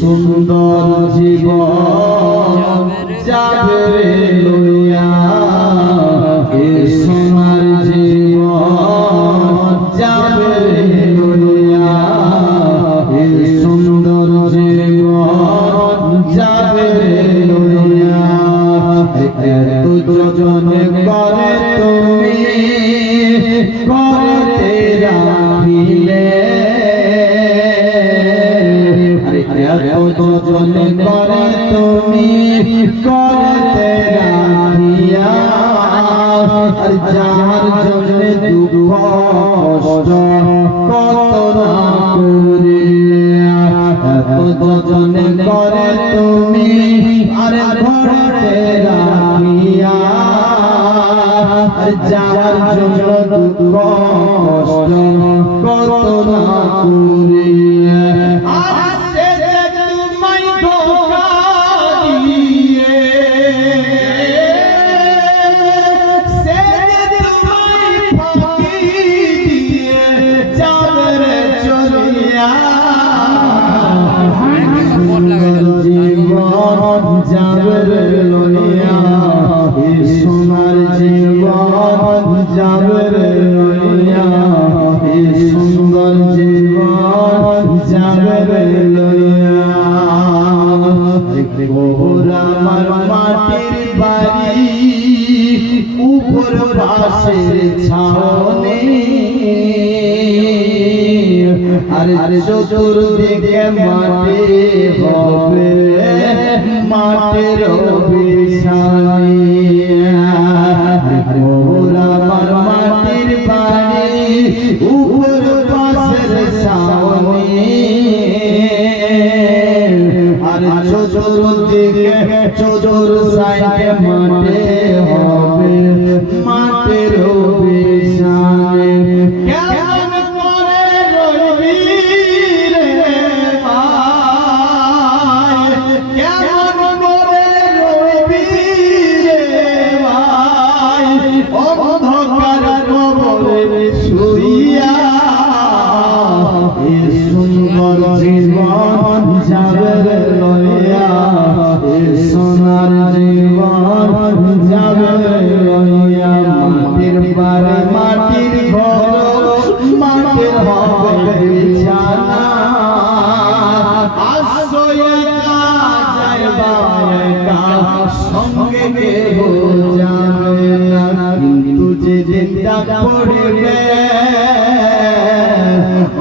সুন্দর জীবন যাবে লইয়া, এ সোনার জীবন যাবে লইয়া, এ সুন্দর জীবন যাবে লইয়া। এত যজনে করে তুমি করতে রাখিলে, এত যজনে করে তুমি করতে রাখিয়া, যার জন্যে দুঃখ কষ্ট কত না করিয়া, এত যজনে করে তুমি আরে ঘরতে রাখিয়া, যার জন্য দুঃখ কষ্ট কত না করিয়া। সোনার জীবন যাবে লইয়া, সুন্দর জীবন যাবে লইয়া। আমার মাটির বাড়ি উপর পাশের ছাউনি, আর চতুর্দিকে মাটি হবে মাটির বিছানি। আমার মাটির বাড়ি উপর পাশের ছাউনি, আর চতুর্দিকে চতুর সাইডে মাটি হবে মাটির বিছানি। অন্ধকার কবরে শুইয়া, এ সুন্দর জীবন যাবে লইয়া, এ সোনার জীবন যাবে লইয়া। মাটির বাড়ি মাটির ঘর মাটির হবে বিছানা, আশ্রয় যাইবা একা সঙ্গে কেহ যাবে না, কিন্তু যেদিন ডাক পড়বে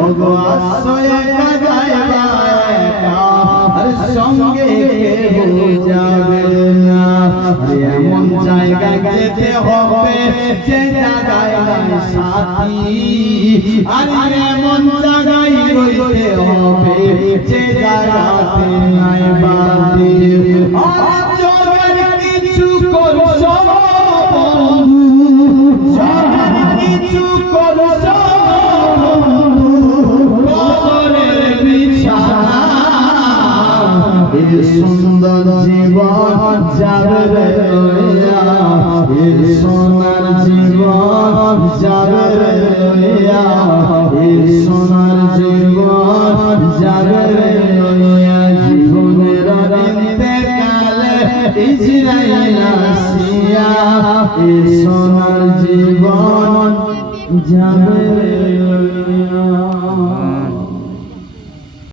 ওগো আশ্রয় যাইবা একা সঙ্গে কেহ যাবে না। এমন জায়গায় যেতে হবে যে জায়গায় সাথী, আর এমন জায়গায় রইতে হবে যে জায়গাতে নাই বাঁধি। কিছু করছ কিছু করছ কবরের বিছানা, এ সুন্দর জীবন যাবে লইয়া, এ সোনার জীবন যাবে লইয়া, এ সোনার জীবন যাবে লইয়া। জীবনের ইন্তেকালে ইজরাইল আসিয়া, এ সোনার জীবন যাবে।